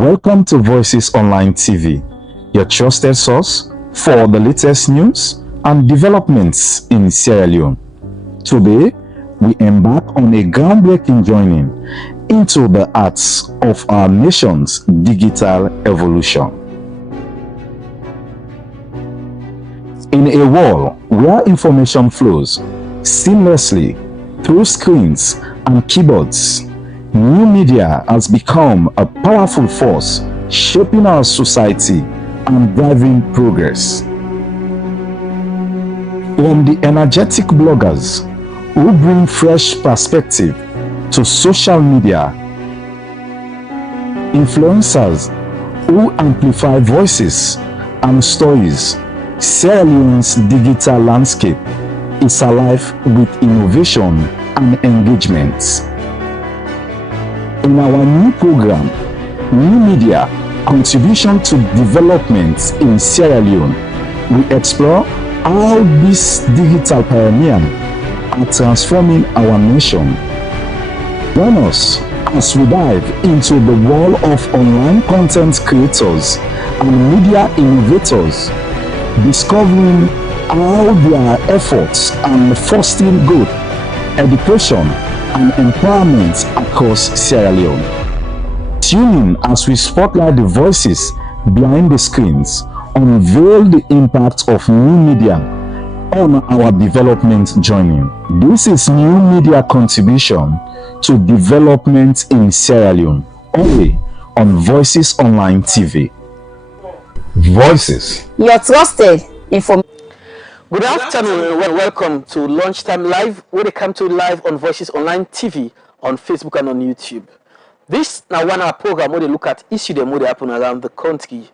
Welcome to Voices Online TV, your trusted source for the latest news and developments in Sierra Leone. Today, we embark on a groundbreaking journey into the arts of our nation's digital evolution. In a world where information flows seamlessly through screens and keyboards, new media has become a powerful force shaping our society and driving progress. From the energetic bloggers who bring fresh perspective to social media, influencers who amplify voices and stories, Sierra Leone's digital landscape is alive with innovation and engagement. In our new program, New Media Contribution to Development in Sierra Leone, we explore how these digital pioneers are transforming our nation. Join us as we dive into the world of online content creators and media innovators, discovering how their efforts are fostering growth, education, and empowerment across Sierra Leone. Tune in as we spotlight the voices behind the screens, unveil the impact of new media on our development journey. This is New Media Contribution to Development in Sierra Leone, only on Voices Online TV. Voices, your trusted information. Good afternoon and welcome to Lunchtime Live, where they come to live on Voices Online TV, on Facebook and on YouTube. This now one hour program where they look at issues that may happen around the country.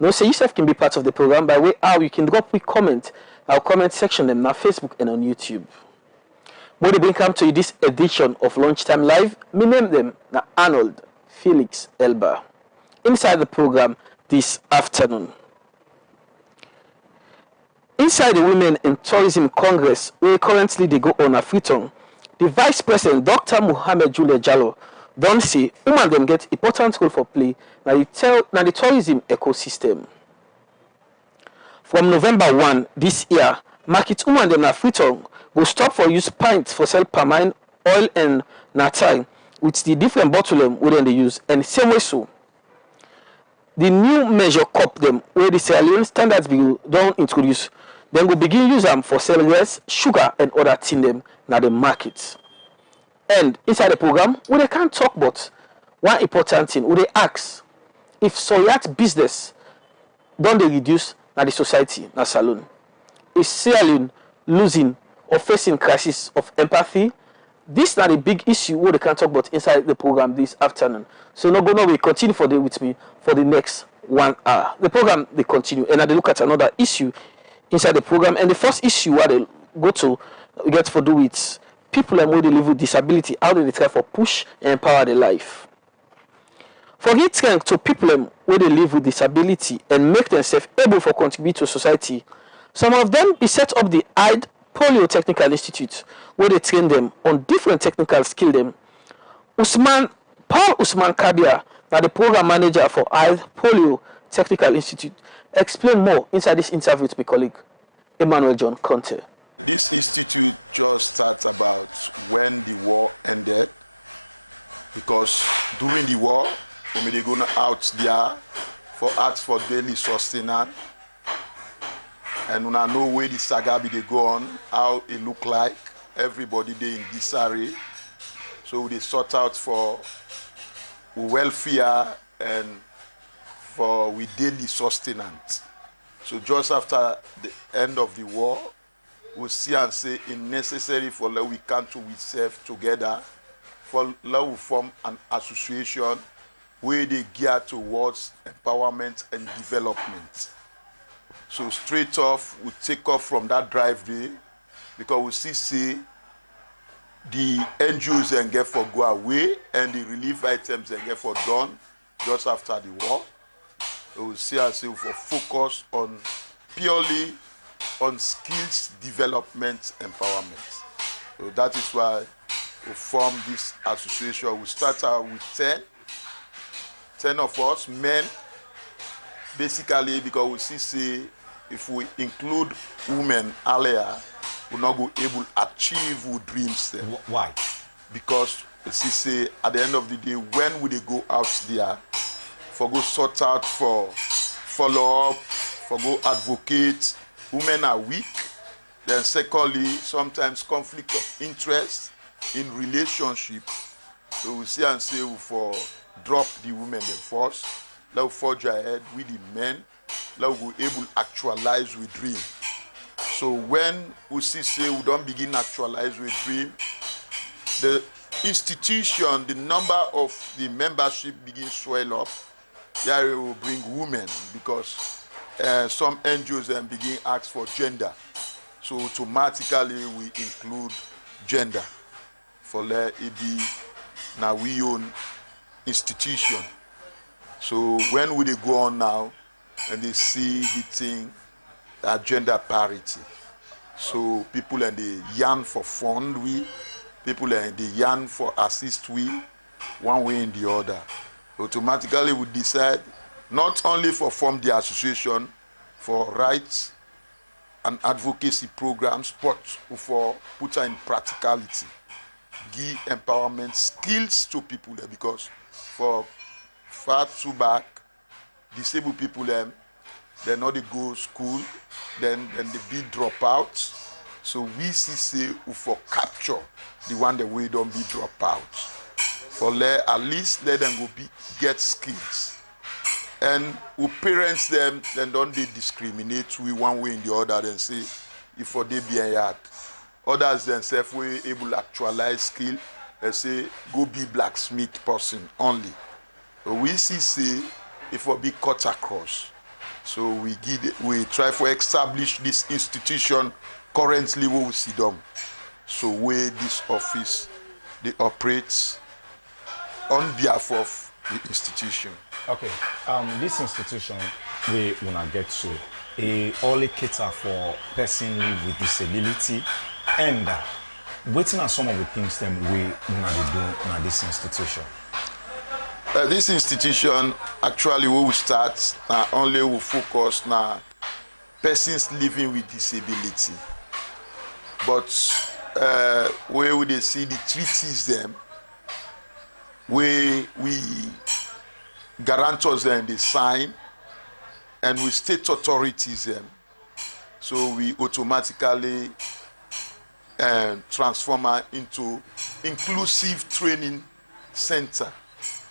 No, say yourself can be part of the program by way how you can drop a comment, our comment section them on Facebook and on YouTube. Where they bring come to you this edition of Lunchtime Live, me name them now Arnold Felix Elba. Inside the program this afternoon. Inside the Women in Tourism Congress, where currently they go on a Freetown, the Vice President, Dr. Muhammad Julia Jallo, don't say women them get important role for play now the tourism ecosystem. From November 1 this year, market women them na Freetown will stop for use pints for sell palm oil and natai with the different bottle them within they use, and same way so. The new measure cup them where the Sierra Leone Standards Bureau don't introduce, then we begin use them for selling rice, sugar and other things them na the market. And inside the program, we they can't talk about one important thing, we they ask if Soyat business don't they reduce na the society na salon. Is Sierra Leone losing or facing crisis of empathy? This is not a big issue we they can't talk about inside the program this afternoon. So no we continue for the with me for the next 1 hour. The program they continue and I look at another issue inside the program, and the first issue where they go to get to do with people and where they live with disability, how do they try for push and empower their life. For give strength to people where they live with disability and make themselves able for contribute to society, some of them be set up the IDE Polio Technical Institute where they train them on different technical skill them. Paul Usman Kabia, now the program manager for IDE Polio Technical Institute, explain more inside this interview with my colleague Emmanuel John Conte. This institute just starts about when the war ended, because during the war, when they go out there for ask for daily sustenance, and when I know where the saga they go on, how it look like, everybody they in disarray, so they sort out for welfare and for with daily sustenance. So just after the end of the war, we see and say it's necessary for we come to we serve together, for we form an association where they gear towards empowerment and development. So straight off, we take off from that drive day, because we see the NGOs and get for go away and the relief items and get for done just after the war. We will see ourselves for focus on purely on skills development empowerment. So that is why we form this association. We start out with 10 10 of us, men, basically because we see say if we include women earlier, we're not go able to achieve our dreams then. Why? Because we see say at the end of the day, when we they go out there, for go sort out, for follow up, for go advocate, women are weak. Then secondly, sometimes conflict of interest in relationship. So we see and say we for drop the women then first, let we forge ahead with the men, let we be able to actualize with dream. So when we see say we don't begin actualize with dream, the institution, the number of the membership begin swell up. There we will bring women because some NGOs then begin ask for gender. So automatically we include gender for let it be now we own institution. So when we they go on now and they see the thing that gender parity. So people and they yearn for fund we, people and they yearn for assist we, one way and the other. Automatically we decide not only for form the association for rights and advocacy programs, but for put in practicality, give empowerment skills to people there, because for far too back, disabled people them, they not they go school, then they be dropouts. So we see say for capture the one that we don't be dropouts. For at least let them go get skills. And we parents them, then don't they discriminate we one way in the other and say if for they be a yard. Others themselves we able to actualize skill and say go be blacksmith person only. So we say if we be cut across. So we try to establish this institution currently where we see them. So where this office they operates on behalf of the institution. Okay, this institution we wanna get to a only cater for person with disability, and waiting are some of the things them we wanna do in this institution. This institution actually we will start only will focus na persons living with disability, but where would they see the treaties them, where we guarantors them they sign, and we state authorities them, so we automatically transform into inclusive training center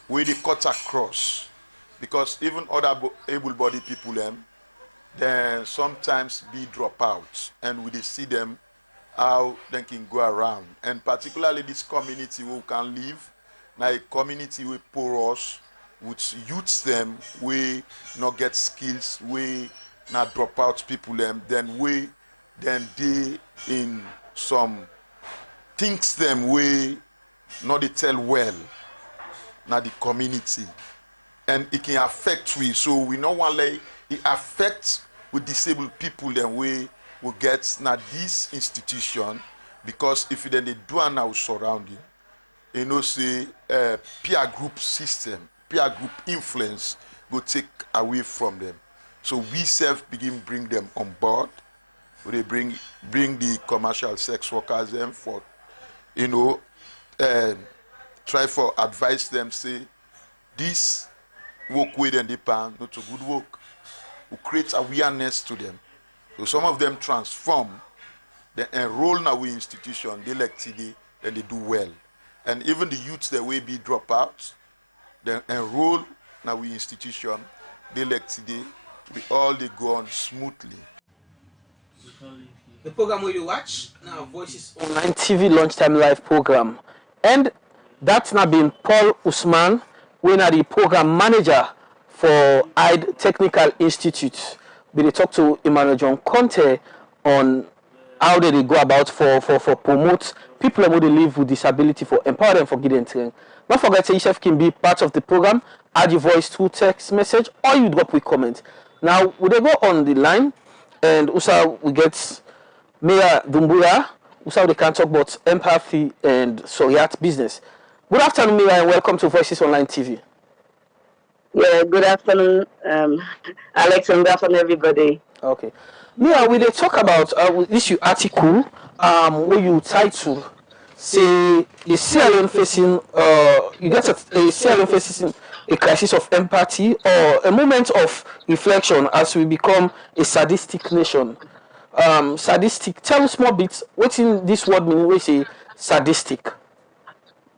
where they cut across, because even other able-bodied people them then sometimes be dropouts, and we see them how they can go around, and particularly this community who can live now a community with porous with youths them we not get skills, we not drop out people them, then we then they in some things them we not they tell well now the community, and it can affect we, so we not want like it affects with disabled people then we will get now this institution, because if then they do now surrounding, you know, say peer group system, peer group influence go take away from them. So we self begin bring them on board. They bring the commercial sex workers them for, you know, try for advise them, say this work with and depend not to good work. We create awareness to them. So some of them transform, they enroll in our institution, they like today, and they do well. And even the youths that will be dropouts, they enroll in our institution, they like today, they go on smoothly. The program where you watch now, Voices Online TV Lunchtime Live program. And that's now been Paul Usman, we are the program manager for IDE Technical Institute. We talk to Emmanuel John Conte on how they go about for promote people who live with disability, for empower them for getting training. Don't forget yourself can be part of the program, add your voice through text message, or you drop with comment. Now we go on the line, and also we get Mayor Dumbura, also they can talk about empathy and Soriat business. Good afternoon, Mayor, and welcome to Voices Online TV. Yeah, good afternoon, Alex, and good afternoon, everybody. Okay. Mia, we dey talk about this your article where you title say the Sierra Leone facing you get a Sierra Leone facing a crisis of empathy or a moment of reflection as we become a sadistic nation. Sadistic. Tell us more bits. What's in this word mean? We say sadistic.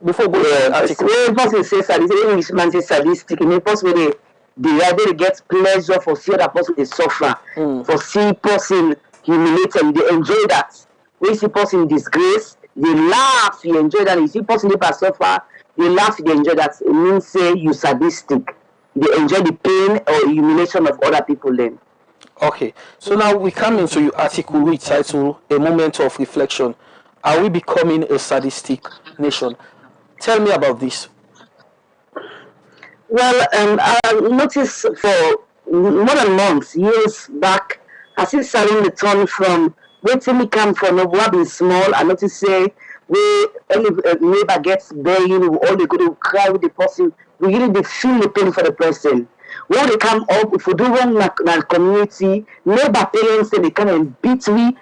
Before we go to the article. When person say sadistic, when man say sadistic, it means person they either get pleasure for see other person they suffer, for see person humiliated, they enjoy that. When you see person disgrace, they laugh, you enjoy that. You see person they suffer, they laugh, they enjoy that. It means say you sadistic. They enjoy the pain or humiliation of other people then. Okay, so now we come into your article which title A Moment of Reflection. Are we becoming a sadistic nation? Tell me about this. Well, I noticed for more than months, years back, I see starting the turn from waiting me come from what been small. I noticed say we any neighbor gets begging, all they go to cry with the person. We really they feel the pain for the person. When they come up, if we do wrong in the community, neighbor parents say they come and beat me.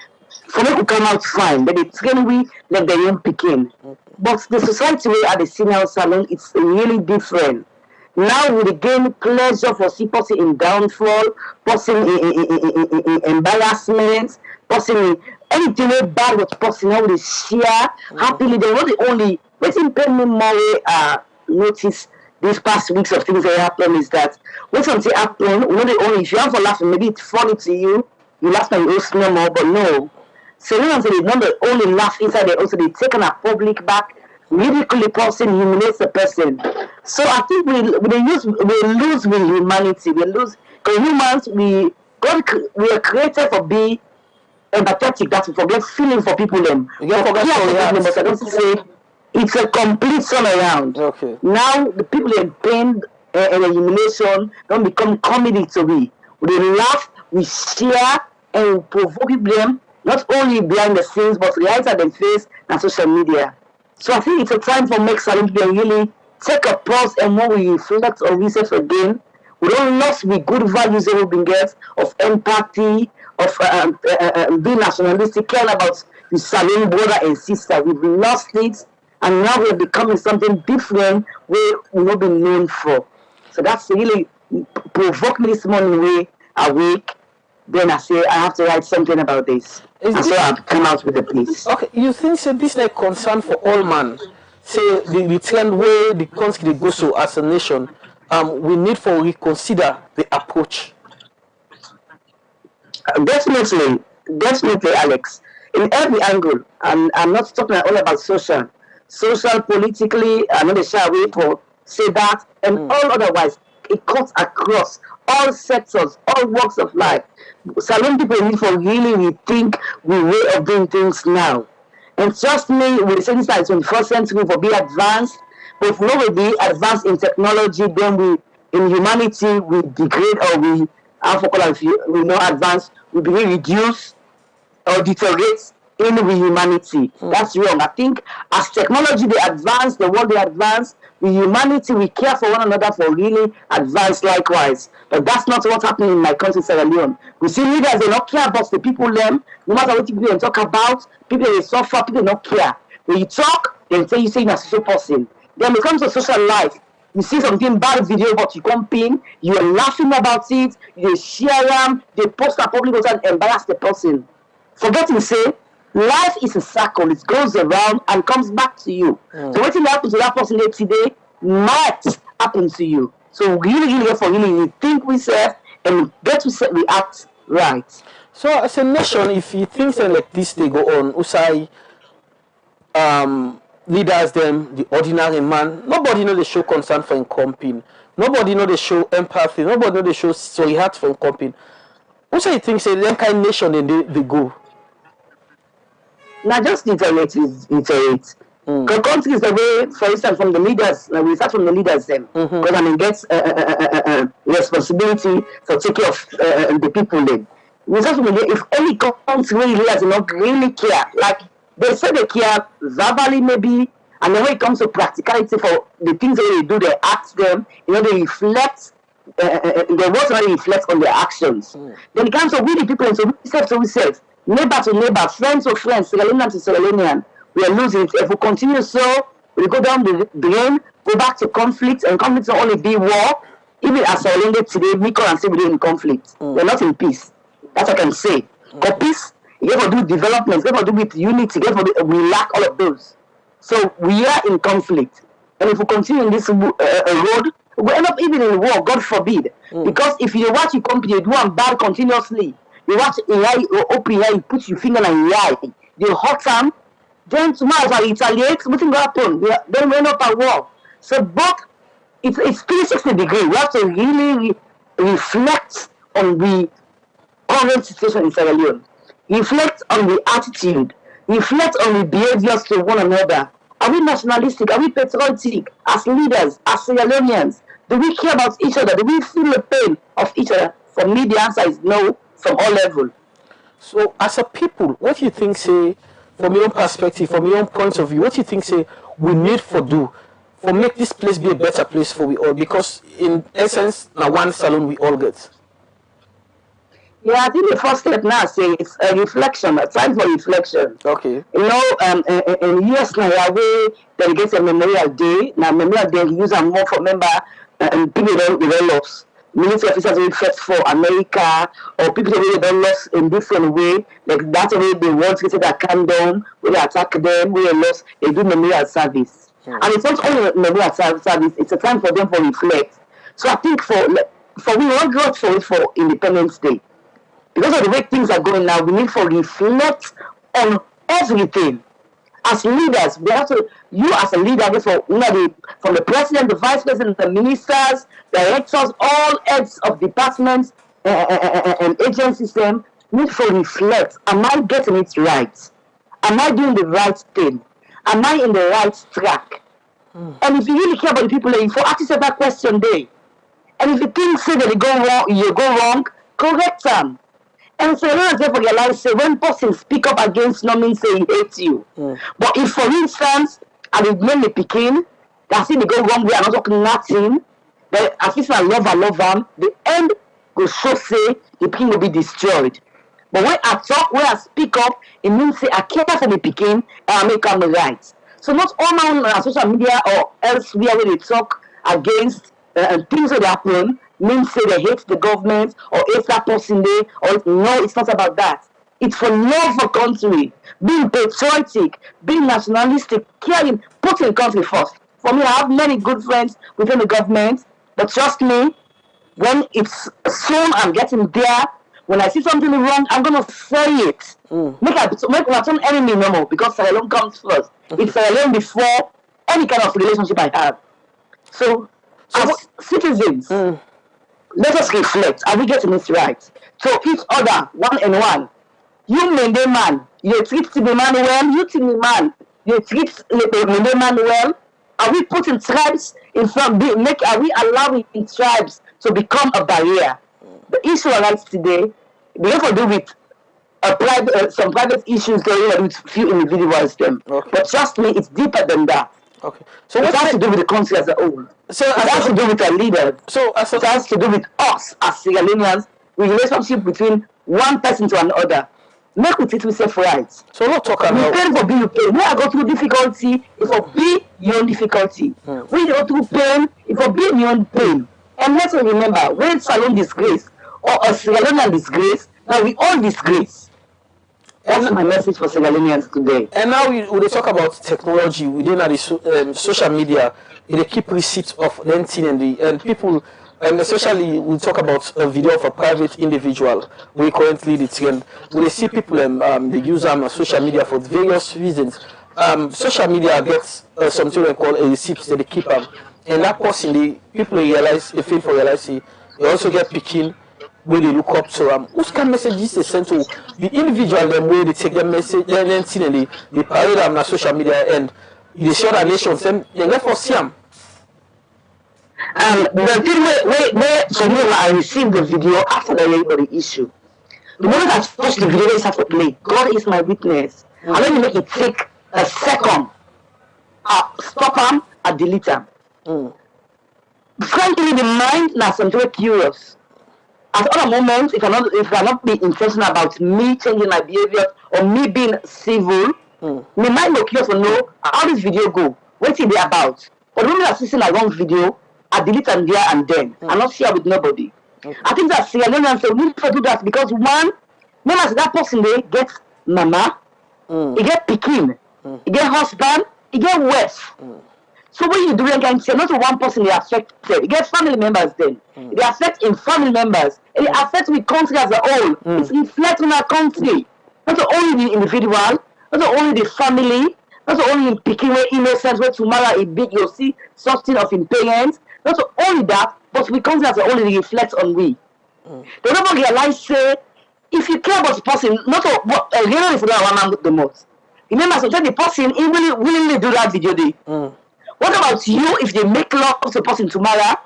For me to come out fine, but they train we like the young picking. But the society we at the senior salon, it's really different. Now we gain pleasure for see person in downfall, person in embarrassment, person in anything bad with person now they share happily. They not the only what's pay me more notice these past weeks of things that happen is that when something happen, we not the only if you have for laughing, maybe it's funny to you, you laugh and you smell more, but no. So when they not the only laugh inside, they also they taken a public back, ridicule the person, humiliate the person. So I think we lose with humanity. We lose because humans we are created for being empathetic. That's for get feeling for people. Them. You get forget but I don't say it's a complete turnaround. Okay. Now the people in pain and humiliation don't become comedy to me. We laugh, we share, and we provoke them. Not only behind the scenes, but right at their face and social media. So I think it's a time for make Salon to really take a pause and when we reflect or research again, we don't lose the good values that we've been get of empathy, of being nationalistic, caring about the Salon brother and sister. We've lost it, and now we're becoming something different we've not been known for. So that's really provoked me this morning way awake. Then I say I have to write something about this. And so I've come out with a piece. Okay, you think say this like concern for all man? Say the trend where the country they go so as a nation, we need for reconsider the approach. Definitely, Alex. In every angle, and I'm not talking all about social, politically, I'm not shy away for say that, and all otherwise, it cuts across all sectors, all walks of life. Salon people need for really rethink the way of doing things now. And trust me, we say this is 21st century for be advanced, but if we will be advanced in technology, then we in humanity we degrade or we we not advance, we be reduce or deteriorate in the humanity. That's wrong. I think as technology they advance, the world they advance, the humanity we care for one another for really advance likewise. But that's not what's happening in my country, Sierra Leone. We see leaders they not care about the people them, no matter what people they talk about, people they suffer, people they not care. When you talk, they say you say you're a social person. Then when it comes to social life, you see something bad video but you come pin, you're laughing about it, you share them, they post a public and embarrass the person. Forgetting say life is a circle, it goes around and comes back to you. So what happens to that person today might happen to you. So really for really think we say and get to react right. So as a nation, if you things like this they go on, Usai leaders them, the ordinary man, nobody know they show concern for company. Nobody know they show empathy, nobody know they show sorry heart for company. Usai you think say that kind of nation they go? Now just iterate. Because country is the way, for instance, from the leaders, we start from the leaders then. Because I mean, gets responsibility for taking care of the people then. We start from the if any country leaders do not really care, like they say they care verbally maybe, and then when it comes to practicality for the things that they do, they ask them, they reflect their words already reflect on their actions. Then it comes to we the people, and so we said, neighbor to neighbor, friend to friend, Sierra Leonean to Sierra Leonean, we are losing it. If we continue so, we go down the drain, go back to conflict, and conflict will only be war. Even as Sierra Leone today, we come and say we're in conflict. We're not in peace. That's what I can say. For peace, you have to do development, you have to do with unity, we lack all of those. So we are in conflict. And if we continue in this road, we'll end up even in war, God forbid. Because if you watch your company, you do one bad continuously, you watch AI, you open AI, you put your finger on AI, you hurt them, then tomorrow if I retaliate, something will happen. Then we end up at war. So both, it's 360 degrees. We have to really reflect on the current situation in Sierra Leone. Reflect on the attitude. Reflect on the behaviors to one another. Are we nationalistic? Are we patriotic as leaders, as Sierra Leoneans? Do we care about each other? Do we feel the pain of each other? For me, the answer is no, from all levels. So, as a people, what do you think, say, from your own perspective, from your own point of view, what do you think, say, we need for do for make this place be a better place for we all? Because in essence, now one salon we all get. Yeah, I think the first step now say it's a reflection, a time for reflection. Okay. You know, in US now, we dedicate a Memorial Day. Now, Memorial Day, we use them more for member and people don't lost. Military officers will fight for America, or people who don't lost in different way. Like that's the way they want to that calm down, when they attack them, when they lost, they do memorial service. And it's not only memorial service, it's a time for them to reflect. So I think for we all go for Independence Day. Because of the way things are going now, we need to reflect on everything. As leaders, we have to, you as a leader, from the president, the vice president, the ministers, directors, all heads of departments and agencies, need to reflect. Am I getting it right? Am I doing the right thing? Am I in the right track? And if you really care about the people, you ask yourself that question day. And if you think say that you go wrong, correct them. And so I don't realize say when person speak up against no means say he hates you. But if for instance I will blame the Pekin, that see they go wrong, we are not talking nothing, but at least I love them, the end will show say the Pekin will be destroyed. But when I talk, when I speak up, it means say I care for the Pekin and I make them right. So not all on social media or elsewhere when they talk against things that happen, means say they hate the government or hate that person there, or no, it's not about that. It's for love for country, being patriotic, being nationalistic, caring, putting country first. For me, I have many good friends within the government, but trust me, when it's soon I'm getting there, when I see something wrong, I'm gonna say it. Make my own enemy normal, because Sierra Leone comes first. It's Sierra Leone before any kind of relationship I have. So as citizens, let us reflect. Are we getting this right? So each other, one and one. You Mende man, you treat the man well. You Timi man, you treat the Mende man well. Are we putting tribes in front? Are we allowing tribes to become a barrier? The issue arises today. We have to do with some private issues going with few individuals. Okay. But trust me, it's deeper than that. Okay. So it has to do with the country as a whole. So it has to do with our leaders. So it has to do with us as Sierra Leoneans, with relationship between one person to another. Make with it we say for rights. So not talk about. We pain for being pain. When I go through difficulty, it will be your own difficulty. When you go through pain, it will be your own pain. And let's remember, when Salon disgrace or a Sierra Leonean disgrace, now we all disgrace. That's my message for Sierra Leoneans today. And now we talk about technology within the social media. They keep receipts of the thing and people, and especially we talk about a video of a private individual. We currently the trend. We see people they use social media for various reasons. Social media gets something they call a receipt that they keep and that person people realize they fail for realizing they also get picking. Where they look up to whose kind of messages they send to the individual them where they take their message and then they parade them on social media and they share the nations and they get for them. The thing where for me I received the video after the issue. The moment I watched the video, I started to play. God is my witness. I let me make it take a second. Stop them, I delete them. frankly, the mind na something very curious. At other moments, if I not be intentional about me changing my behavior or me being civil, my mind will curious to know how this video go. What's it about? But the moment I see a wrong video, I delete and there and then. I not share with nobody. Okay. I think that Sierra Leoneans we need to do that because one, remember that person they get mama, he get pikin, he get husband, he get wife. So when you do it again, not one person they affected. You get family members then. They affect in family members. And it affects the country as a whole. It reflects on our country. Not only the individual, not only the family, not only in picking where innocence, where tomorrow a big you'll see something of in parents. Not only that, but we country as a whole it reflects on we. They don't realize say if you care about the person, not what really is one the most. Remember sometimes the person he willingly do that video day. What about you if they make love to the person tomorrow?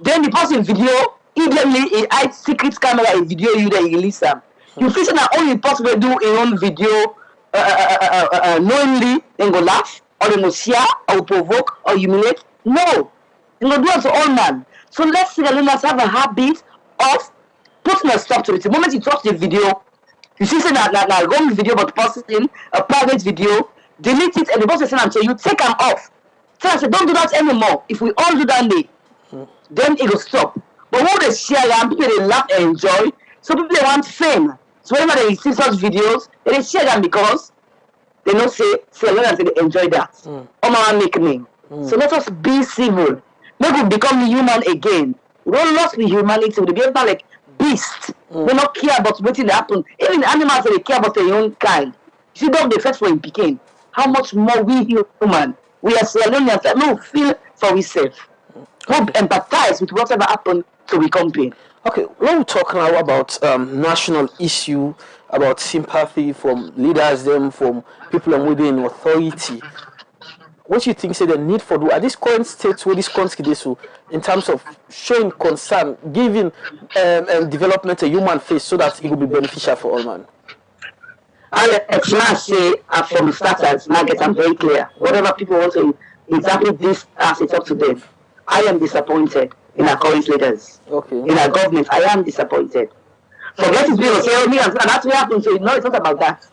Then the person video, immediately he hides secret camera and video you then release them. You feel that only person will do a own video knowingly, then go laugh, or they go share, or provoke, or humiliate. No. They go do it to all man. So let's see the learners have a habit of putting a stop to it. The moment you touch the video, you see that wrong video but posting a private video, delete it and the person say until you take them off. So I said, don't do that anymore. If we all do that, then it will stop. But when they share them, people they laugh and enjoy. So people they want fame. So whenever they see such videos, they share them because they don't say they enjoy that. Oh man, make me. So let us be civil. Make we become human again. We don't lose the humanity. We become like beasts. We don't care about what will happen. Even animals they care about their own kind. You see, dog they fight for him picking. How much more we human? We are Sierra Leoneans that no feel for ourselves. We empathize with whatever happened to we company. Okay, when we talk now about national issue, about sympathy from leaders, them from people within authority, what you think say the need for do at this current state where this country is in terms of showing concern, giving development a human face so that it will be beneficial for all man? Alex, now say from the starters, now get them very clear. Whatever people want to interpret this as it's up to them. I am disappointed in our current leaders. Okay. In our government, I am disappointed. Forget it, people say, oh, me, and that's what happened to you. No, it's not about that.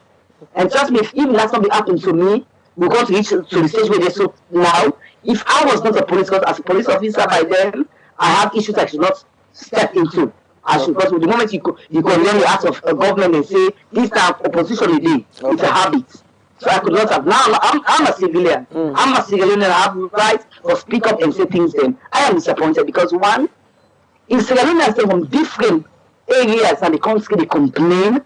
And trust me, if even that's something happened to me, we got to reach to the stage where they're so now. If I was not a police officer, as a police officer by then, I have issues I should not step into. I should, because the moment you condemn the act of a government and say this type of opposition today, it's a habit. So I could not have. Now I'm a civilian. I'm a civilian and I have the right to speak up and say things then. I am disappointed because one, in Sierra Leone from different areas and the country they complain,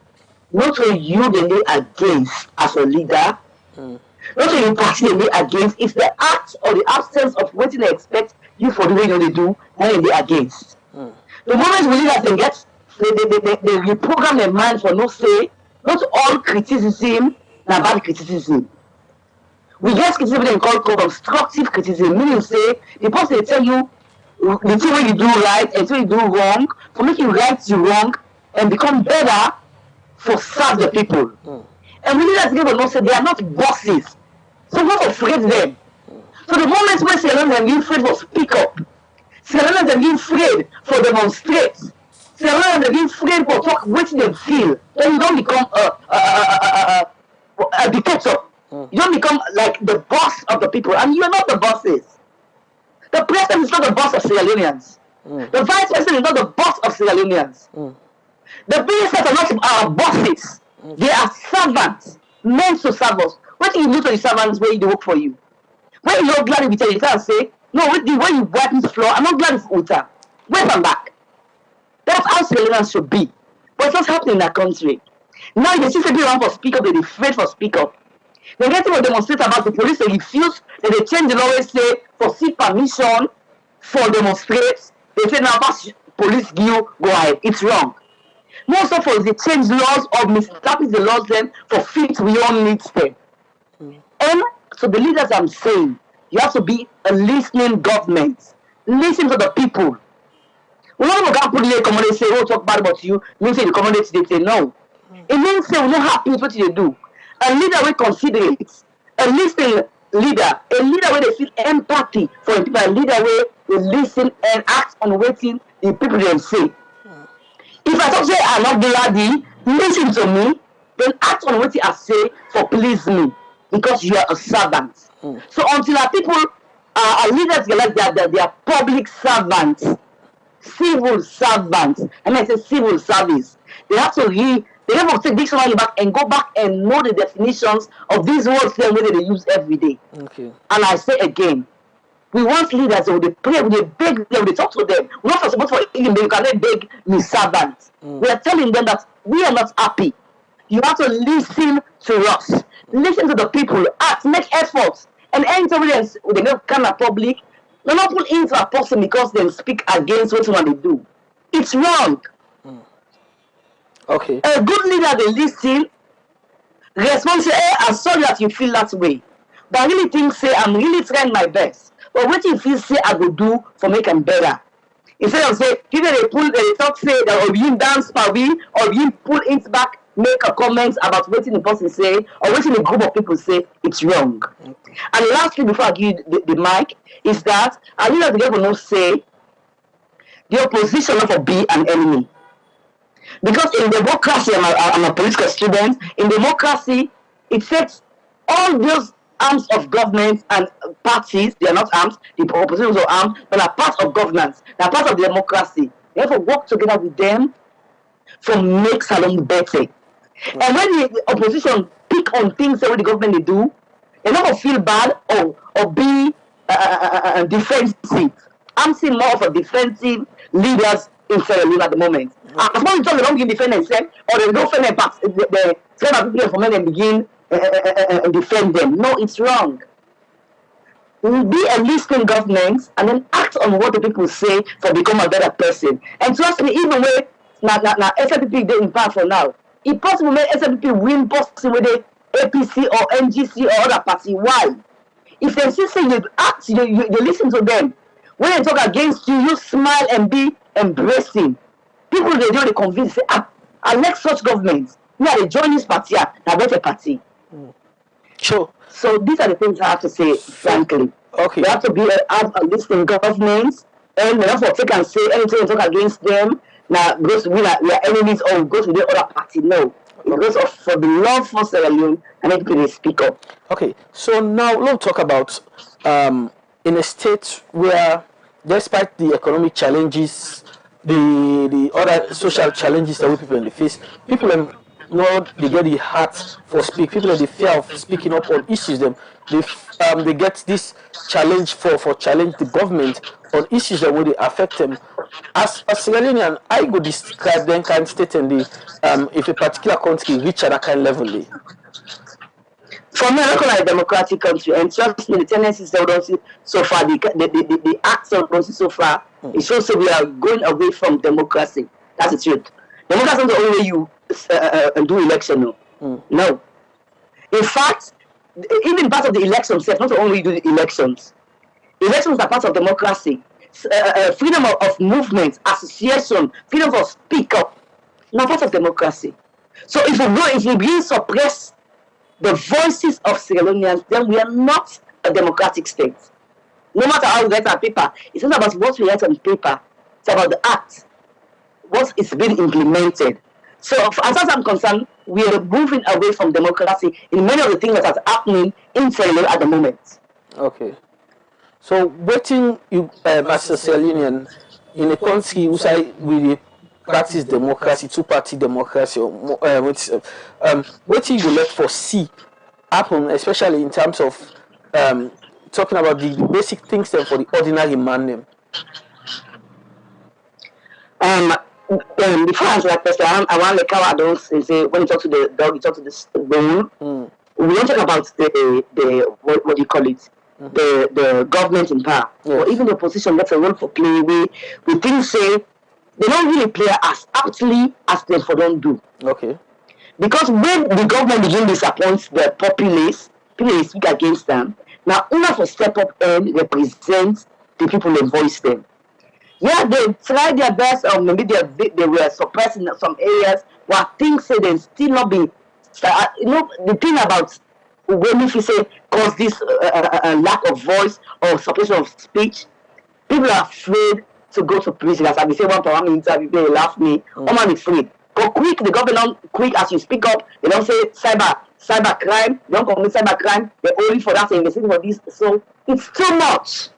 not only you they against as a leader, not only you party they against, it's the act or the absence of what they expect you for the way they do, and they against. The moment we leaders they get they reprogram their mind for no say, not all criticism na bad criticism. We get criticism they call constructive criticism, meaning say the person they tell you the thing when you do right and when you do wrong, for make you right you wrong and become better for serve the people. And we leaders give no say they are not bosses. So not afraid them. So the moment when Sierra Leone are afraid for speak up, Sierra Leone are afraid for demonstrate, Sierra Leone are afraid for talk what they feel, then you don't become a dictator. You don't become like the boss of the people, and you are not the bosses. The president is not the boss of Sierra Leoneans. The vice president is not the boss of Sierra Leoneans. The ministers are not our bosses. They are servants, meant to serve us. What do you do to the servants when they work for you? When you're glad with you can't say, no, when you wipe this floor, I'm not glad it's water. Wait and back. That's how Sierra Leoneans should be. But it's not happening in that country. Now you see people around for speak up, they're afraid for speak up. They get to demonstrate about the police, they refuse, they change the law and say for seek permission for demonstrate. They say now police give go ahead. It's wrong. Most of us they change laws or misinterpret the laws then for fit we all need them. And so the leaders I'm saying, you have to be a listening government. Listen to the people. We don't go put the accommodate say, oh, talk bad about you. Means say the accommodate they say no. It means say we're not happy with what they do. A leader will consider it. A listening leader, a leader where they feel empathy for people, a leader where they listen and act on waiting the people them say. If I talk say I'm not ready, listen to me, then act on what I say for please me, because you are a servant. So until our people are leaders, they are public servants, civil servants, and I say civil service. They have to they have to take dictionary back and go back and know the definitions of these words that they use every day. Okay. And I say again, we want leaders who they pray, they beg them, they talk to them. We're not supposed for even you cannot beg me servants. We are telling them that we are not happy. You have to listen to us. Listen to the people. Act, make efforts. And anytime they don't come to public, they're not put into a person because they speak against what they do. It's wrong. Okay. A good leader, they listen, respond, say, hey, I'm sorry that you feel that way. But I really think, say, I'm really trying my best. But what if you say I will do for make them better? Instead of say, people they talk say that or you dance for we or you pull it back, make a comment about what the person say or what the group of people say, it's wrong. And lastly, before I give you the mic, is that I need to get to say the opposition not for be an enemy. Because in democracy, I'm a political student, in democracy, it sets all those arms of government and parties, they are not arms, the opposition are arms, but are part of governance, they are part of democracy. They have to work together with them to make Salone better. And when the opposition pick on things that the government they do, they're not going to feel bad or be defensive. I'm seeing more of a defensive leaders in Sierra Leone at the moment. As long as they don't give defend themselves, or they don't defend their parts, the people from and begin defend them. No, it's wrong. Be a listening government and then act on what the people say for become a better person. And trust me, even when SLPP they in power for now, if possible make SLPP win possible with the APC or NGC or other party. Why? If they say you act, you listen to them. When they talk against you, you smile and be embracing. People they do they convince say, I like such governments. Yeah, they join this party, a better party. Sure. So these are the things I have to say, frankly. Okay. We have to have a listening government, and we have to take and say anything and talk against them. Now, because we are enemies or go to the other party. No. It goes for the love for Sierra Leone and then people speak up. Okay. So now let's talk about in a state where, despite the economic challenges, the other social challenges that we people in the face, people they get the heart for speak. People have the fear of speaking up on issues. They get this challenge for challenge the government on issues that will affect them. As a Sierra Leonean, I would describe them kind of state and if a particular country reach at that kind of level. For me, I look like a democratic country, and trust me, the tendencies that we don't see so far, the acts that we don't see so far, it shows that we are going away from democracy. That's the truth. Democracy is the only way you do election. No. In fact, even part of the election itself, not only you do the elections. Elections are part of democracy. Freedom of movement, association, freedom of speak up, not part of democracy. So if we begin to suppress the voices of Sierra Leoneans, then we are not a democratic state. No matter how we write our paper, it's not about what we write on paper, it's about the act, what is being implemented. So as far as I'm concerned, we are moving away from democracy in many of the things that are happening in Sierra Leone at the moment. Okay. So waiting you as a Sierra Leonean in a country who say we practice democracy, two-party democracy, what you let for see happen, especially in terms of talking about the basic things then for the ordinary man. Before I answer that question, I want to cover those and say when you talk to the dog, you talk to the bone. We don't talk about the what do you call it? The government in power, or even the opposition. That's a role for play. We think say they don't really play as aptly as they for don't do. Okay. Because when the government begin to disappoint the populace, people they speak against them. Now, enough for step up and represent the people and voice them. Yeah, they try their best, or maybe they were suppressed in some areas. But things say they still not be. The thing about when if you say cause this lack of voice or suppression of speech, People are afraid to go to prison. As I be say one for one interview, they laugh me. I'm not afraid. But quick, the government quick as you speak up, they don't say cyber crime, they don't commit cyber crime, they're only for that, investing for this. So it's too much.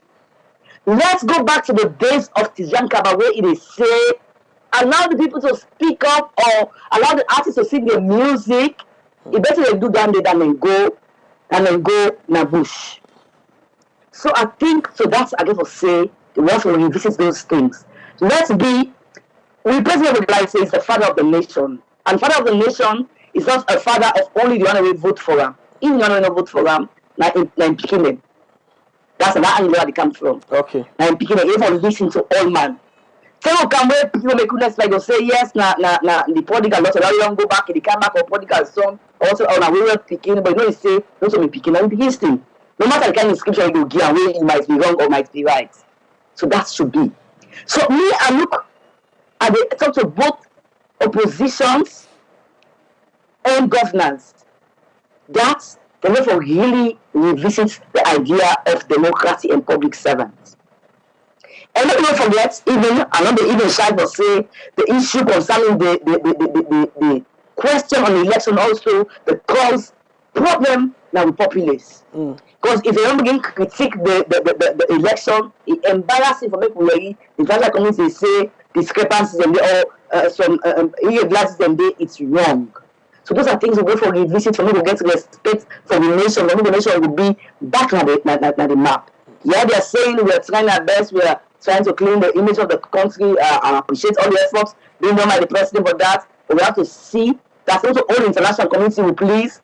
Let's go back to the days of Tijan Kaba where it is say, allow the people to speak up or allow the artists to sing their music. It better they do that than then go na bush. So I think so that's again for say the ones who revisit those things. Let's be we president would like to say is the father of the nation. And father of the nation is not a father of only the one who vote for him. Even the one who vote for him, like in picking. That's another angle where they come from. Okay. And picking even listen to all man. So can where people make goodness like they say yes, the prodigal lot of don't go back, they come back or prodigal son also on a way of picking, but you know you say don't be picking and picking thing. No matter the kind of scripture you give away, it might be wrong or might be right. So that should be. So me, I look at the talk to both oppositions and governance. That's the way for really revisit the idea of democracy and public servants. And let me not forget, even another even side will say the issue concerning the question on the election also the cause problem now with populace. Because if you don't begin to critique the election, it embarrassing for people the international community say discrepancies and or some irregularities and it's wrong. So those are things we go for revisit for me to get respect for the nation. The nation will be back on the map. Yeah, they are saying we are trying our best, we are trying to clean the image of the country, and appreciate all the efforts being done by the president for that. But we have to see that also all the international community will please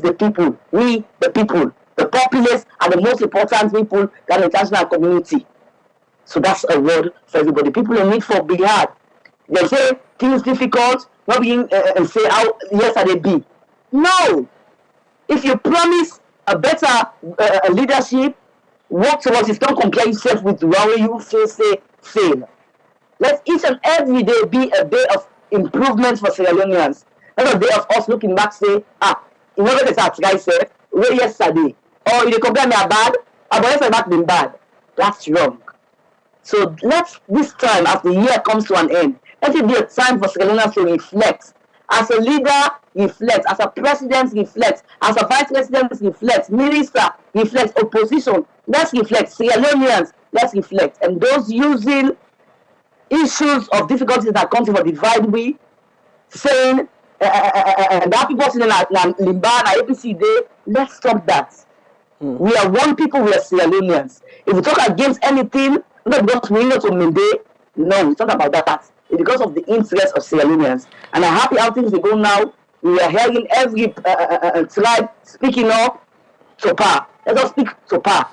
the people. We, the people, the populace are the most important people than the international community. So that's a word for everybody. People in need for be hard. They say things difficult, not being and say how yes are they be. No. If you promise a better leadership, work towards it. Don't compare yourself with the one way you fail. Let each and every day be a day of improvement for Sierra Leoneans. Not a day of us looking back say, you know what the guy said, where yesterday. Or you compare me a bad, but yesterday back been bad. That's wrong. So let's this time as the year comes to an end, let it be a time for Sierra Leoneans to reflect. As a leader, reflect. As a president, reflect. As a vice president, reflect. Minister, reflect. Opposition, let's reflect. Sierra Leoneans, let's reflect. And those using issues of difficulties that come to divide we, saying that people sitting at Limba, APC Day, let's stop that. We are one people, we are Sierra Leoneans. If we talk against anything, not because we know to Mende, no, we talk about that. It's because of the interest of Sierra Leoneans. And I'm happy how things go now. We are hearing every tribe speaking up to power. Let us speak to power.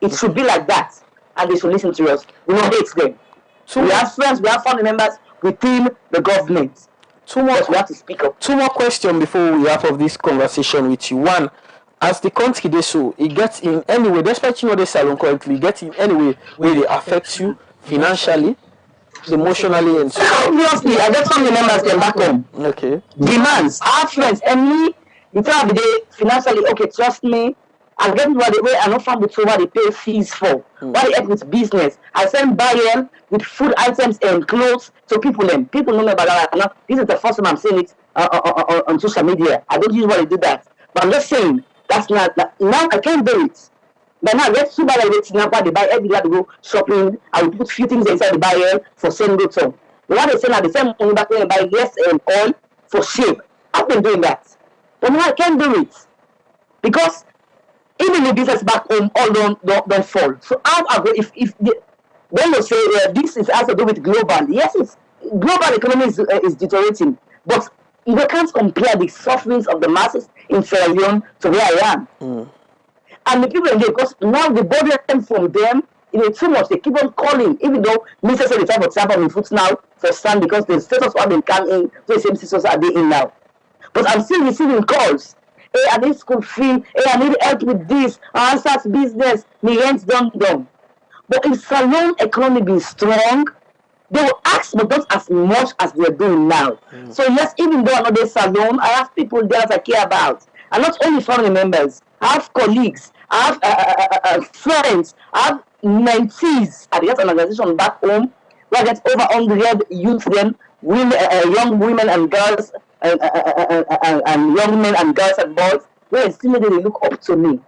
It should be like that. And they should listen to us. We don't hate them. So we have friends, we have family members within the government. We have to speak up. Two more questions before we wrap up this conversation with you. One, as the country they so, it gets in any way, despite you know the salon currently, it gets in any way where they affect you financially, emotionally, and so obviously, I just family members them back home. Okay. Demands, our friends, and me, the time of the day, financially, okay, trust me, I get what the way I know from with what they pay fees for. What they help with business. I send buy-in with food items and clothes to people. People know about that. Now, this is the first time I'm saying it on social media. I don't usually do that. But I'm just saying, that's not, now I can't do it. But now let's see by what they buy every day to go shopping. I will put few things inside the buy-in for send go to. What they say now, the same money back when I buy less and oil for shape. I've been doing that. But now I can't do it. Because even the business back home all don't fall. So how I go if when you say this is has to do with global, yes, it's global economy is deteriorating, but you can't compare the sufferings of the masses in Sierra Leone to where I am. And the people in there, because now the burden from them, too much. They keep on calling, even though Mr. said the time for example in foot now for stand because the status what they come in, so the same status are they in now. But I'm still receiving calls. Hey, I need school fee. Hey, I need help with this. I start business. My rent's done. But if salon economy being strong, they will ask, but not as much as they're doing now. So yes, even though I'm not a salon, I have people there that I care about. And not only family members. I have colleagues, I have friends, I have mentees at the health organization back home where I get over 100 youth, then women, young women and girls, and young men and girls and boys, where they still they look up to me.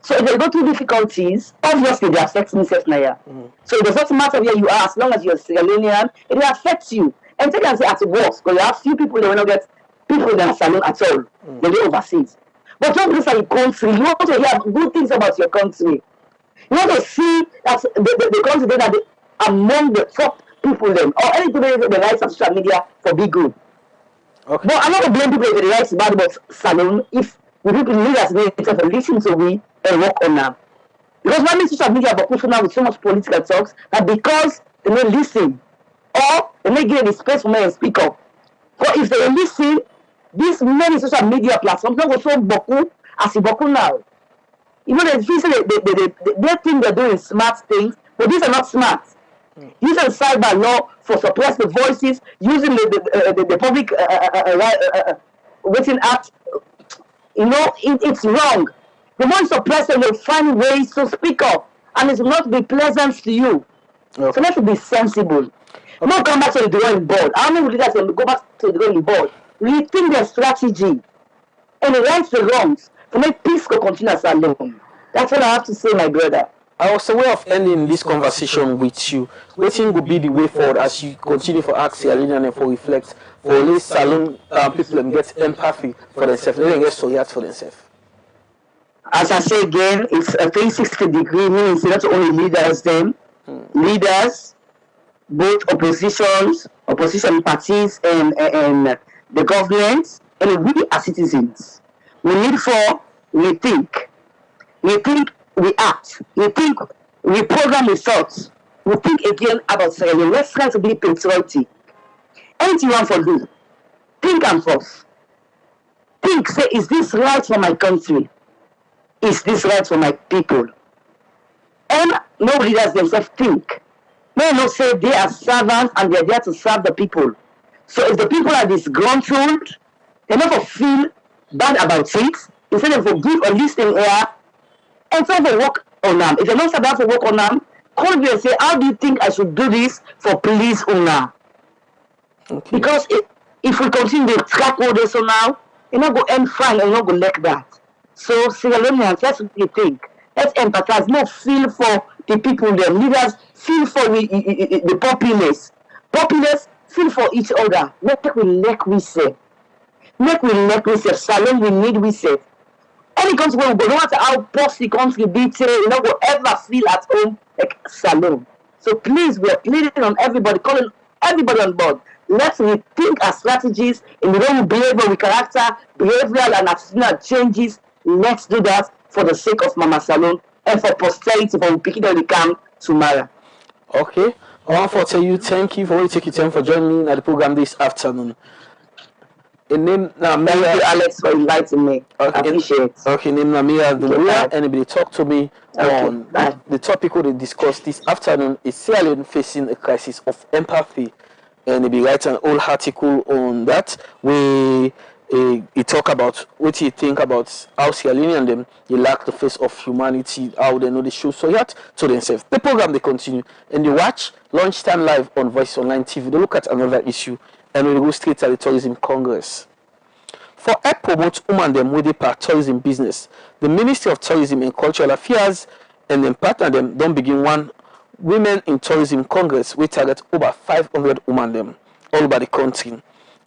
So if they go through difficulties, obviously they affect me, Naya. So it does not matter where you are, as long as you're a Sierra Leonean, it will affect you. And take and say at worst, because you have few people that will not get people in the salon at all. They go overseas. But don't look at your country. You want to hear good things about your country. You want to see that the country that they among the top people then, or anything that the rights of social media for be good. Okay. But I'm not going to blame people if the rights bad about salon if the people leaders need to listen to we and work on them. Because why make social media about pushing now with so much political talks that because they don't listen or they may give the space for me and speak up. But if they listen, these many social media platforms don't go so boku as boku now. You know, they think they're doing smart things, but these are not smart. Using cyber law for suppress the voices, using the public waiting act, you know, it's wrong. The more you suppress them, will find ways to speak up, and it will not be pleasant to you. Okay. So let's be sensible. Okay. Not come back to the drawing board. How many leaders will go back to the drawing board? Rethink their strategy and right the wrongs to make peace go continue as alone. That's all I have to say, my brother. I was aware of ending this conversation with you. Waiting will be the way forward as you continue for ask Sierra Leonean and for reflect for these salon people and get empathy for themselves. Let them get so for themselves. As I say again, it's a 360 degree means not only leaders then, leaders, both opposition parties and the government, and we as citizens. We need for rethink. We think, we act. We think, we program the thoughts. We think again about Sierra Leone. Let's try to be patriotic. Anything you want to do, think and force. Think, say, is this right for my country? Is this right for my people? And no leaders themselves think. May not say they are servants and they're there to serve the people. So if the people are disgruntled, they never feel bad about it. Instead of forgive or listen here, and try to work on them. If you're not about to work on them, call me and say, how do you think I should do this for police owner? Okay. Because if we continue to track all this now, you're not going to end fine and you're not going to like that. So, Sierra Leoneans, let's rethink. Let's empathize. Not feel for the people, the leaders, feel for the populace. Populace, feel for each other. Make we like we say. Make we like we say. Salon we need we say. Any country where we go, no matter how posh the country be, you know, will ever feel at home like Salon. So please, we are pleading on everybody, calling everybody on board. Let's rethink our strategies in the way we behave with character, behavioral and attitudinal changes. Let's do that for the sake of Mama Salon and for posterity for picking up the camp tomorrow. Okay. I want to tell you thank you for taking time for joining me at the program this afternoon. Thank you, Alex, for inviting me. Okay. I appreciate it. Okay, name Namia Dumuya. Anybody talk to me on the topic we discussed this afternoon is Sierra Leone facing a crisis of empathy. And he write an whole article on that. He talk about what he think about how Sierra Leone and them they lack the face of humanity, how they know they show so yet to themselves. The program they continue and they watch Lunchtime Live on Voice Online TV. They look at another issue and we go straight to the Tourism Congress. For help promote women them with the tourism business, the Ministry of Tourism and Cultural Affairs and then partner them don't begin one Women in Tourism Congress. We target over 500 women them all over the country.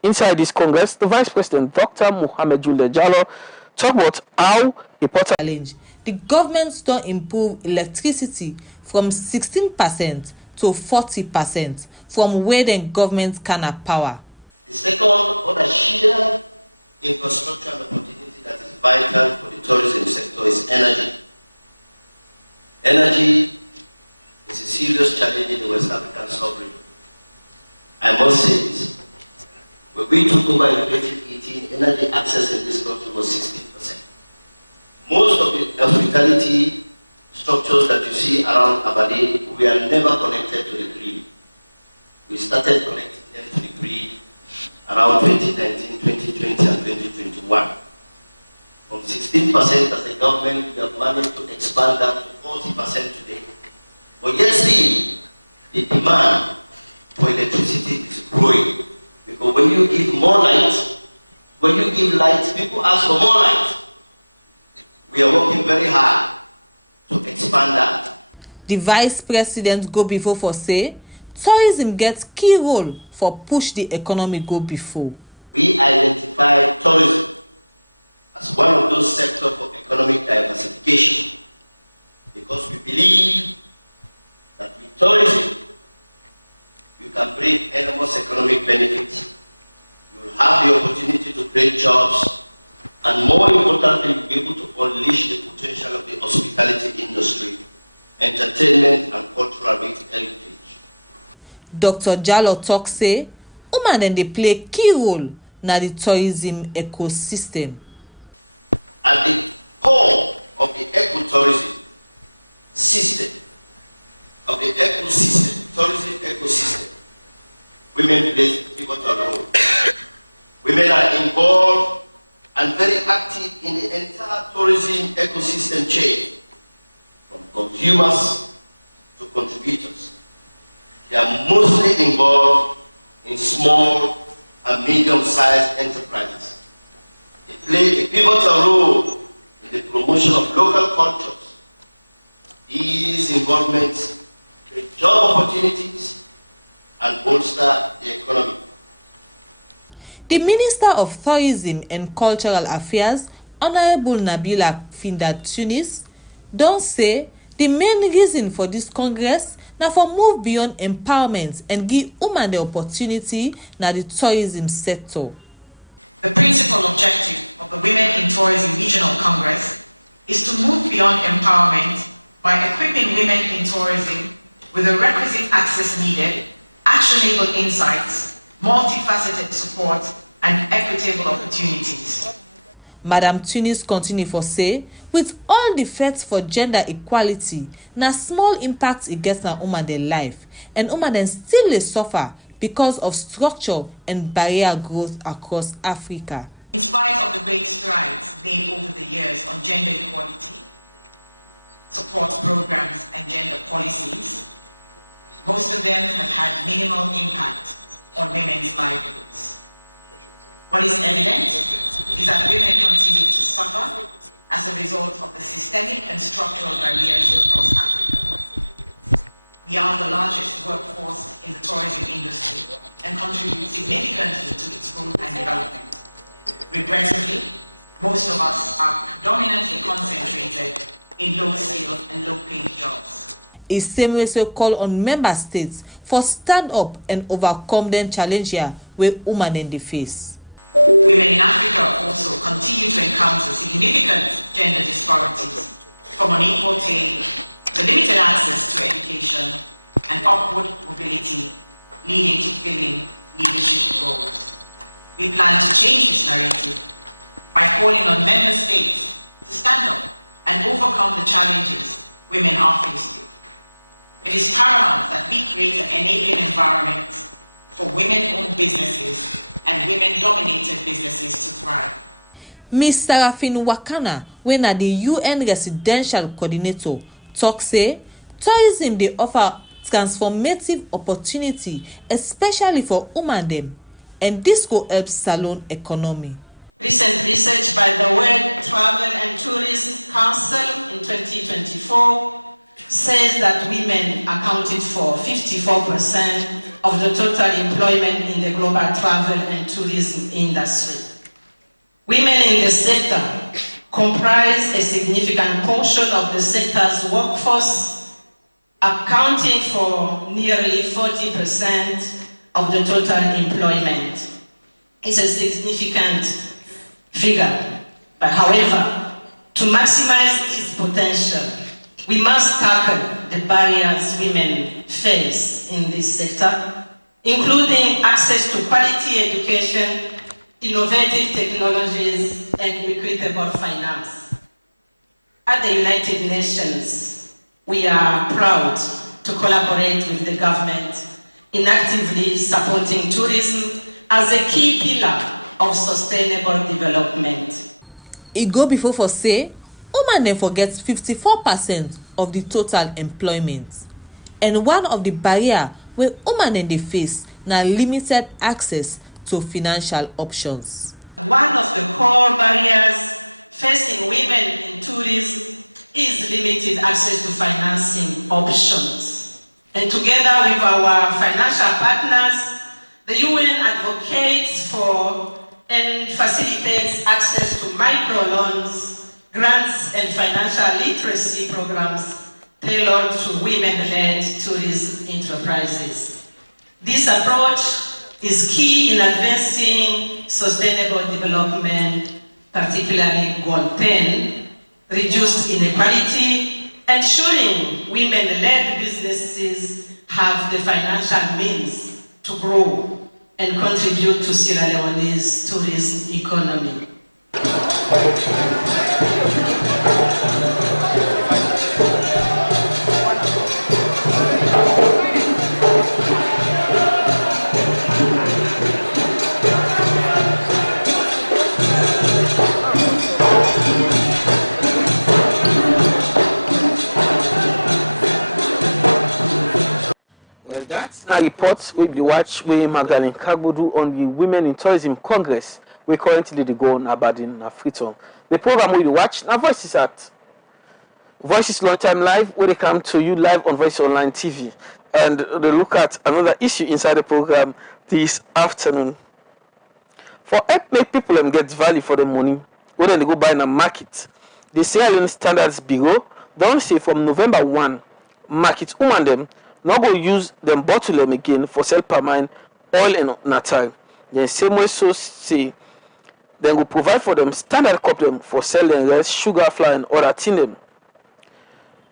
Inside this Congress, the Vice President, Dr. Mohamed Julia Jallo, talk about how important challenge. The government don't improve electricity from 16% to 40% from where the government can have power. The second, on a sheer infrastructure opportunity that is vital for the tourism sector is energy. Energy is a serious challenge in the West African sub-region. I must say this. When we took over in 2018, energy access in this country was 16%. Most of the hospitality structures that you see around Aberdeen, we are never connected to the grid. We started connecting them to the grid around 2019, 2020, and 2021. From 16% as a government, we have managed to expand that to 40% today. But yet still, the demand for electricity is growing. Because when you give more light, when you give light, people ask for more light. We are working very hard to expand that. The Vice President go before for say, tourism gets key role for push the economy go before. We identify tourism as one of those sectors for economic diversification because we believe that with tourism, you can bring enormous economic benefits. You will have the opportunity to create jobs, and more importantly, you'll be able to unleash the potential of the hospitality industry, entertainment, and cultural heritage. Dr. Jallow talk say, women they play key role na the tourism ecosystem. At the core of the ecotourism system, of the ecosystem, tourism ecosystem, women play a pivotal role. Women are involved and very active in the entire tourism ecosystem chain, from consumers to contributors. They are mostly involved in small and medium-sized enterprises. They play a pivotal role in the promotion of local cultures. These involvements create job opportunities and bolster the economy. The Minister of Tourism and Cultural Affairs, Honorable Nabila Findat-Tunis, don say the main reason for this Congress na for move beyond empowerment and give women the opportunity na the tourism sector. The principal objective of the Women in Tourism Regional Congress is to move beyond empowerment by equipping women in tourism with the requisite access needed, actionable insights, multifaceted support, and equitable opportunities. Madam Tunis continue for say, with all the fights for gender equality, na small impact it gets na woman their life, and woman then still dey suffer because of structure and barrier growth across Africa. In spite of the great strides made over the years on gender equality, support programs, and gender policies, most of them have had minimal impact on women's livelihoods. What is evident is that women continue to suffer as a result of the systemic and structural barriers across Africa. We are the largest workforce in the tourism industry and contribute significantly to its growth and development. Regrettably, most of us are predominantly concentrated in low-skill and low-paid jobs. A same way so call on member states for stand up and overcome them challenge here where women in the face. Women in Africa also continue to encounter significant gender disparities, from unequal pay to limited access to education and upward mobility, leading to filling leadership roles. We plan to change this narrative by calling on member states to stand up and overcome the challenges women are faced with. It is paramount that we create an enabling environment for women-owned businesses and women-dominated businesses to thrive. Ms. Sarafin Wakana, when at the UN Residential Coordinator, talk say, tourism they offer transformative opportunity, especially for women them, and this will help salon economy. Recent research by the World Travel and Tourism Council in 2024 says that women accounted for 54% of the total employment in the global travel and tourism industry. Women in the sector comprise a significant portion of the sector's workforce, accounting for nearly 40% of the total employment. It's a significant figure, but however, to maximize its potential, we must tackle the barriers women face in this sector, including access to quality education, innovative technologies, and equitable finance. At the United Nations, we are proud to collaborate with the government in actively supporting tourism as a key pillar of sustainable development. e go before for say woman dem for get 54% of the total employment, and one of the barrier wey woman dem dey face na limited access to financial options. One of the core barriers facing women in tourism is limited access to financing options. And together with our financial partners, the UN advocates for and facilitates access to microloans, grants, and financial literacy programs tailored to women-led tourism enterprises. This approach is key in advancing sustainable development, particularly Goal 10, reduced inequality, ensuring women-led businesses have the financial means to grow and contribute to Sierra Leone's tourism economy. A report wey be watch wey Magdalene Kagbodu on the Women in Tourism Congress wey currently dey go on Aberdeen na Freetown. The program wey you watch na Voices at Voices Lunchtime Live wey dey come to you live on Voice Online TV, and they look at another issue inside the program this afternoon. For help make people get value for the money wey dem dey go buy in a market, the Sierra Leone Standards Bureau don say from November 1, market woman dem no go use them bottle them again for sell palm oil and natal. Then same way so say they go provide for them standard cup them for selling rice, sugar, flour and other thing them.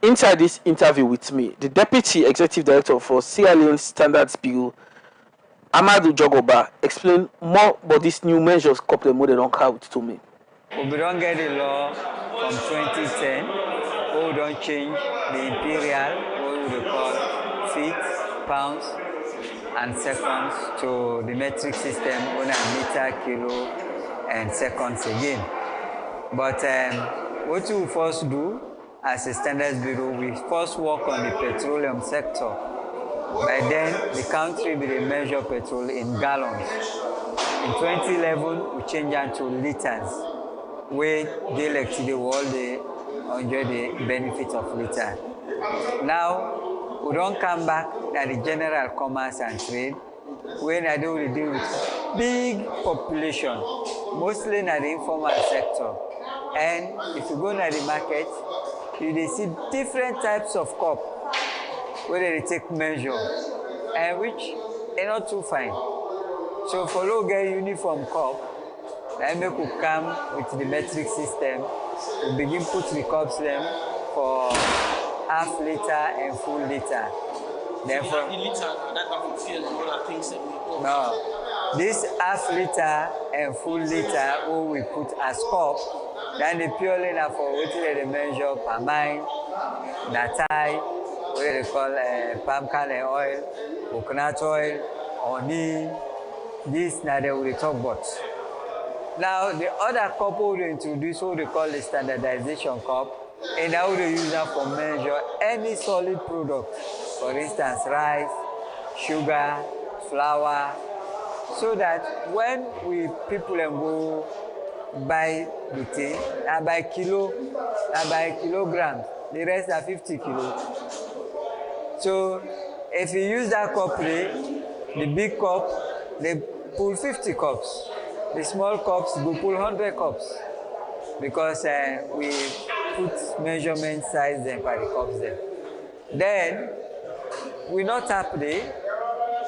Inside this interview with me, the Deputy Executive Director for Sierra Leone Standards Bureau, Amadou Jogoba, explain more about these new measures cup them they don't have to me. We don't get the law from 2010, we don't change the imperial, what we call feet, pounds, and seconds to the metric system on a meter, kilo, and seconds again. But what we first do as a Standards Bureau, we first work on the petroleum sector. By then, the country will measure petrol in gallons. In 2011, we changed that to liters, where the electricity world they enjoy the benefit of liter. Now, we don't come back at the general commerce and trade when I do deal with big population, mostly in the informal sector. And if you go to the market, you see different types of cup where they take measure and which are not too fine. So for low get uniform cup, I make you come with the metric system, we begin put the cups them for half liter and full liter. Therefore, no, this half liter and full liter what we put as cup, then the purely now for what they measure palm oil, natai, what they call palm kernel oil, coconut oil, honey. This now they will talk about. Now the other cup we introduce what they call the standardization cup. And how they use that for measure any solid product, for instance, rice, sugar, flour, so that when people go buy the thing, I buy kilo, I buy kilograms, the rest are 50 kilos. So if you use that cup, the big cup, they pull 50 cups. The small cups go pull 100 cups because we put measurement size then by the cups then. Then we not happy.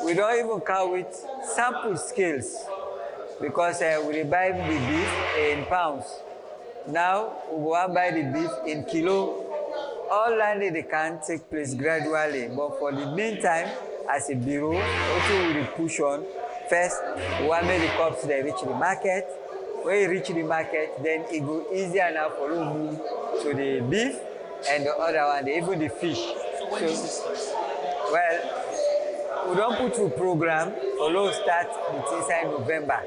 We don't even count with sample scales because we buy the beef in pounds. Now we go and buy the beef in kilo. All landly they can take place gradually, but for the meantime, as a bureau, also we push on. First, we want make the cups they reach the market. When you reach the market, then it go easier now for you to move to the beef and the other one, even the fish. So when is this? Well, we don't put through program, although start with inside November,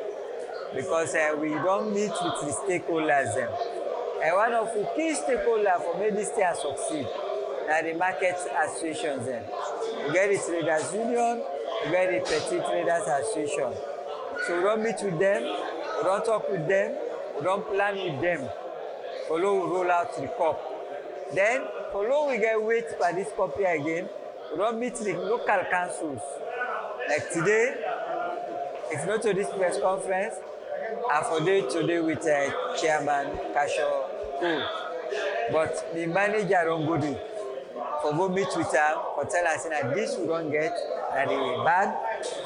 because we don't meet with the stakeholders. And one of the key stakeholders for make this thing succeed are the market associations then. We get the traders union, we get the petty traders association. So we don't meet with them, we don't talk with them, we don't plan with them. Follow we roll out the cup. Then follow we get wait for this copy again, we don't meet the local councils. Like today, if not to this press conference, and for day today with Chairman Kasho Koo. But the manager don't go do. For go meet with her, for tell us that this we don't get, that the bad,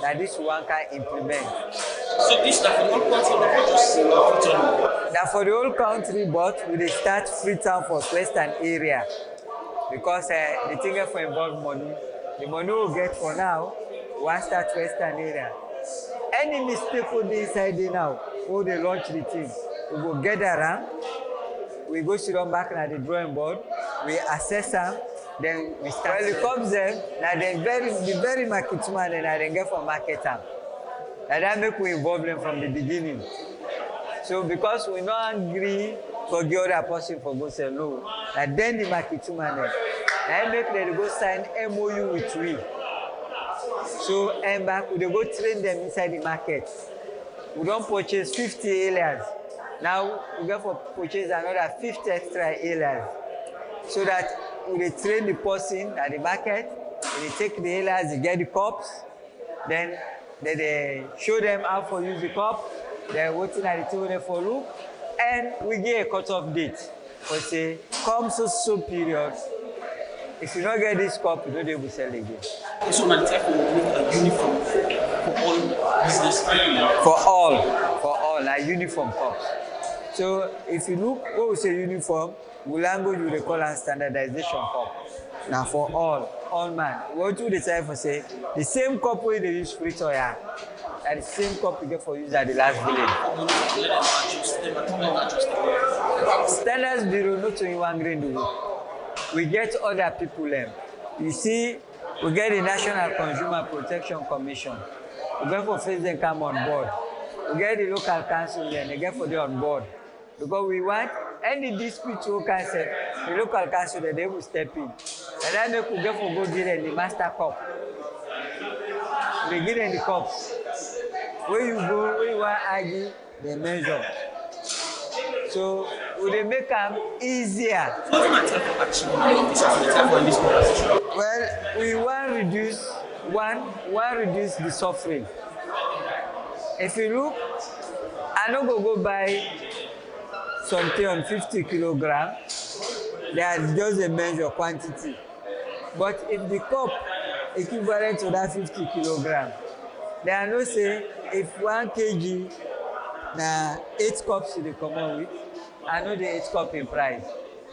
that this one can implement. So this is for the whole country, not just Freetown? That for the whole country, but we dey start Freetown for Western area. Because the thing for involve money, the money we get for now, we want start Western area. Any mistake we dey inside there now, we dey launch the thing, we go gather around, we go sit down back at the drawing board, we assess them, then we start. When it comes them, now the very market man, then I get for market them. And that make we involve them from the beginning. So because we not agree for the other person for go say no, and then the market man, I make them go sign MOU with we. So and back we go train them inside the market. We don't purchase 50 aliens. Now we go for purchase another 50 extra aliens. So that we train the person at the market, they take the aliens, they get the cups, then they show them how to use the cup, they're waiting at the table for look, and we get a cut-off date. We say, come so period. If you don't get this cup, you don't be able to sell again. So now the type will make a uniform for all business. For all, like uniform cups. So if you look, what we say uniform, we language we call a standardization cup. Now for all man. What do they say for say? The same cup we they use free toya, and the same cup you get for use at the last village. Standards Bureau not only one green do. We get other people them. You see, we get the National Consumer Protection Commission. We get for face them come on board. We get the local council and they get for them on board. Because we want any dispute to council, the local council that they will step in. And then they could get for go give them the master cup. They give them the cups. Where you go, where you want to argue, they measure. So we make them easier. What is the type of action in this conversation? Well, we want to reduce the suffering. If you look, I don't go buy something on 50 kilograms. They are just a measure quantity. But if the cup equivalent to that 50 kilograms, they are no say if 1 kg na 8 cups they come out with, I know the 8 cup in price.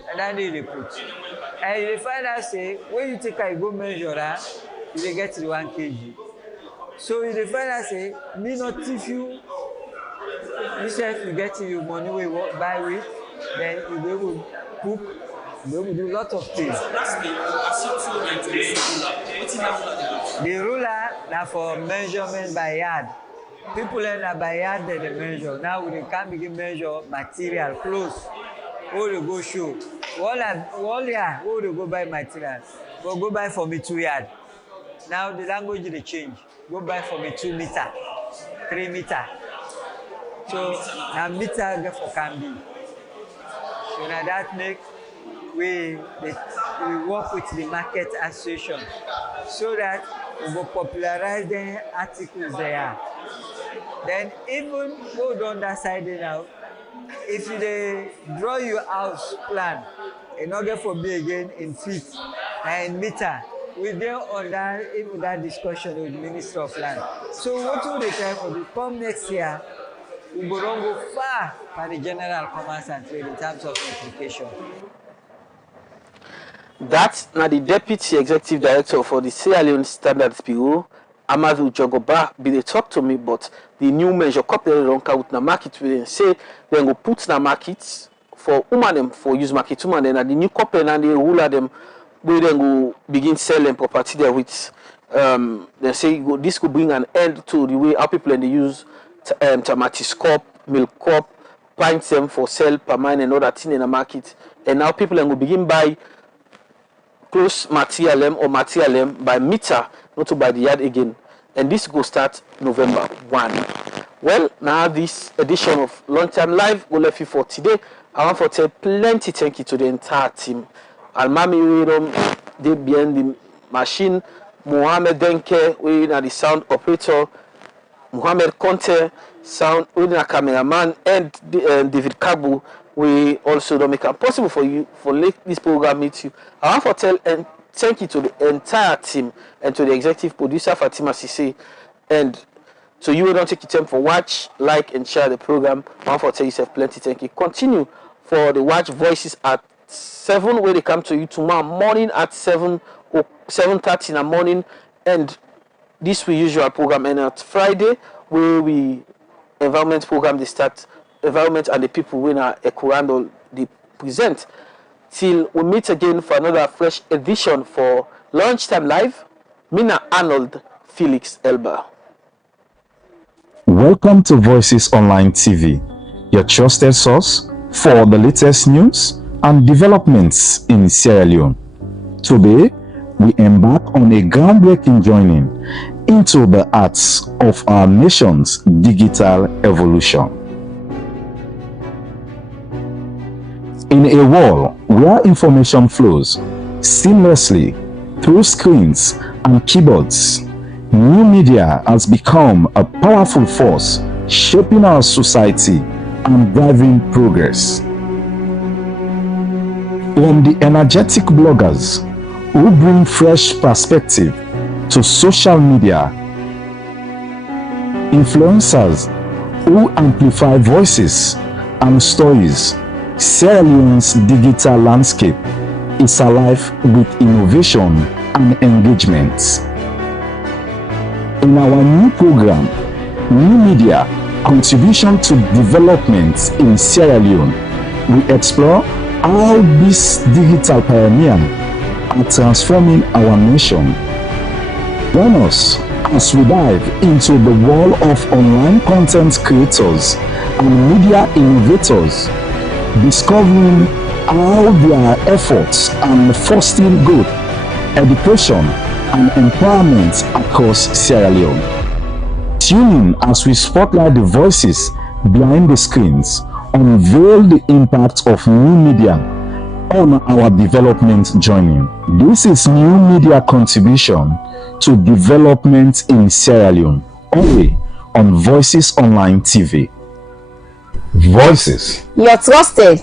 And then they put. And you find out say when you take a go measure that, you get to the 1 kg. So you find out say me not if you yourself you get you money we buy with, then you be able to cook, you be able to do a lot of things. The ruler now for measurement by yard. People learn that by yard they measure. Now we can begin measure material, clothes. Who they go show? One year, who they go buy material? Go buy for me 2 yard. Now the language they change. Go buy for me 2 meter, 3 meter. So now meter get for can be. So now that make we work with the market association so that we will popularize the articles there. Then even go on that side now, if they draw your house plan, and not get for me again in feet and meter, we there on that even that discussion with the Minister of Land. So what will they try for the come next year? We will not go far by the General Commerce and Trade in terms of implication. That's now the Deputy Executive Director for the Sierra Leone Standards Bureau, Amadou Jogoba, be they talk to me, but the new measure couple don't come with the market will say they go put the markets for women for use market women, then the new couple and they rule them, we then go begin selling property there with they say this could bring an end to the way our people and they use tomatoes cup, milk cup, pints them for sell per mine and other thing in the market. And now people will begin buy close material or material by meter, not to buy the yard again. And this will start November 1. Well, now this edition of Lunchtime Live will left you for today. I want to tell plenty thank you to the entire team. Almami Wiram, they behind the machine, Mohamed Denke, we are the sound operator, Mohamed Conte, sound we are cameraman, and David Kabu. We also don't make it possible for you for this program meet you. I want to tell and thank you to the entire team and to the executive producer Fatima Sisi, and so you don't take your time for watch, like, and share the program. I want to tell yourself plenty thank you. Continue for the Watch Voices at 7 where they come to you tomorrow morning at 7 or 7:30 in the morning, and this we usual program, and at Friday where we environment program they start environment and the people winner Ekurando they present. Till we meet again for another fresh edition for Lunchtime Live. Mina Arnold, Felix Elba. Welcome to Voices Online TV, your trusted source for the latest news and developments in Sierra Leone. Today, we embark on a groundbreaking journey into the arts of our nation's digital evolution. In a world where information flows seamlessly through screens and keyboards, new media has become a powerful force shaping our society and driving progress. From the energetic bloggers who bring fresh perspective to social media, influencers who amplify voices and stories, Sierra Leone's digital landscape is alive with innovation and engagement. In our new program, New Media Contribution to Development in Sierra Leone, we explore how these digital pioneers are transforming our nation. Join us as we dive into the world of online content creators and media innovators, discovering how their efforts are fostering growth, education, and empowerment across Sierra Leone. Tune in as we spotlight the voices behind the screens, unveil the impact of new media on our development journey. This is New Media Contribution to Development in Sierra Leone, only on Voices Online TV. Voices, your trusted